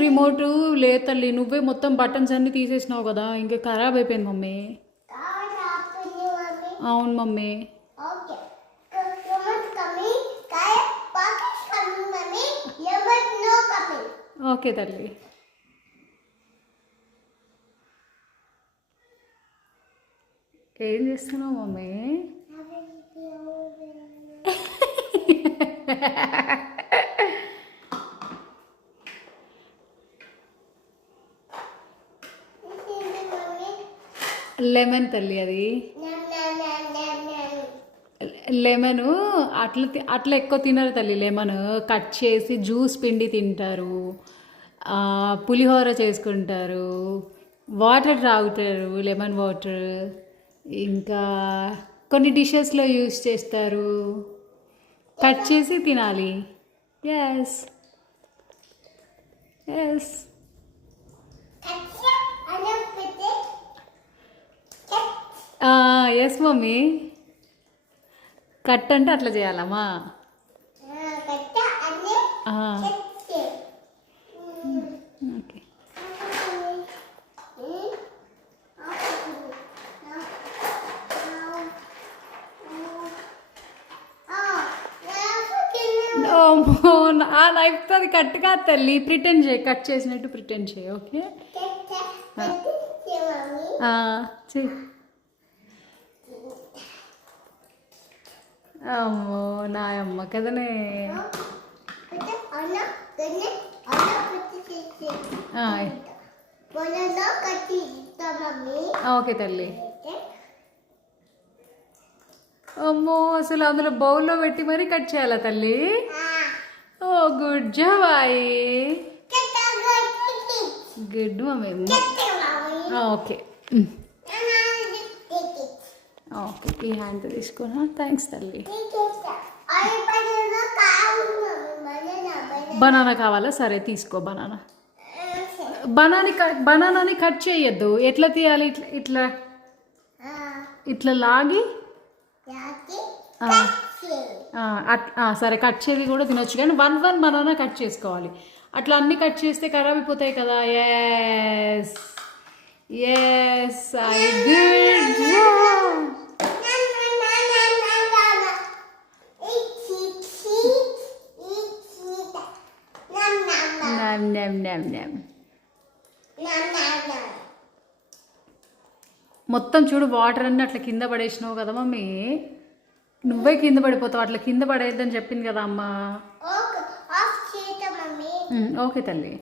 Remote లేదు తల్లి, నువ్వే మొత్తం బటన్స్ అన్నీ తీసేసినావు కదా, ఇంకా ఖరాబ్ అయిపోయింది మమ్మీ. అవును మమ్మీ. ఓకే తల్లి. ఏం చేస్తున్నావు మమ్మీ? లెమన్ తల్లి, అది లెమన్ అట్లా ఎక్కువ తినరు తల్లి. లెమన్ కట్ చేసి జ్యూస్ పిండి తింటారు, పులిహోర చేసుకుంటారు, వాటర్ తాగుతారు, లెమన్ వాటర్. ఇంకా కొన్ని డిషెస్లో యూస్ చేస్తారు. కట్ చేసి తినాలి. Yes yes. Yes mummy. Cut అంటే అట్లా చేయాలమ్మా. ఓకే. ఆ నైఫ్తో అది కట్ కాదు తల్లి, ప్రిటెండ్ చేయి, కట్ చేసినట్టు ప్రిటెండ్ చేయి. ఓకే చెయ్యి. అమ్మో నాయమ్మ కదనే. ఓకే తల్లి. అమ్మో అసలు అందులో బౌల్లో పెట్టి మరీ కట్ చేయాలా తల్లి? ఓ గుడ్ జాబాయ్, గుడ్ మమ్మీ. ఓకే ఓకే, ఈ హ్యాండ్ తీసుకున్నా. థ్యాంక్స్ తల్లి. బనానా కావాలా? సరే తీసుకో బనానా. బనానాని కట్ చేయొద్దు. ఎట్లా తీయాలి? ఇట్లా ఇట్లా ఇట్లా లాగి. సరే కట్ చేసి కూడా తినొచ్చు, కానీ వన్ బనానా కట్ చేసుకోవాలి. అట్లా అన్నీ కట్ చేస్తే ఖరాబ్ అయిపోతాయి కదా. Yes yes, I good job. మొత్తం చూడు, వాటర్ అన్నీ అట్లా కింద పడేసినావు కదా మమ్మీ. నువ్వే కింద పడిపోతావు, అట్లా కింద పడేద్దని చెప్పింది కదా అమ్మ. ఓకే తల్లి.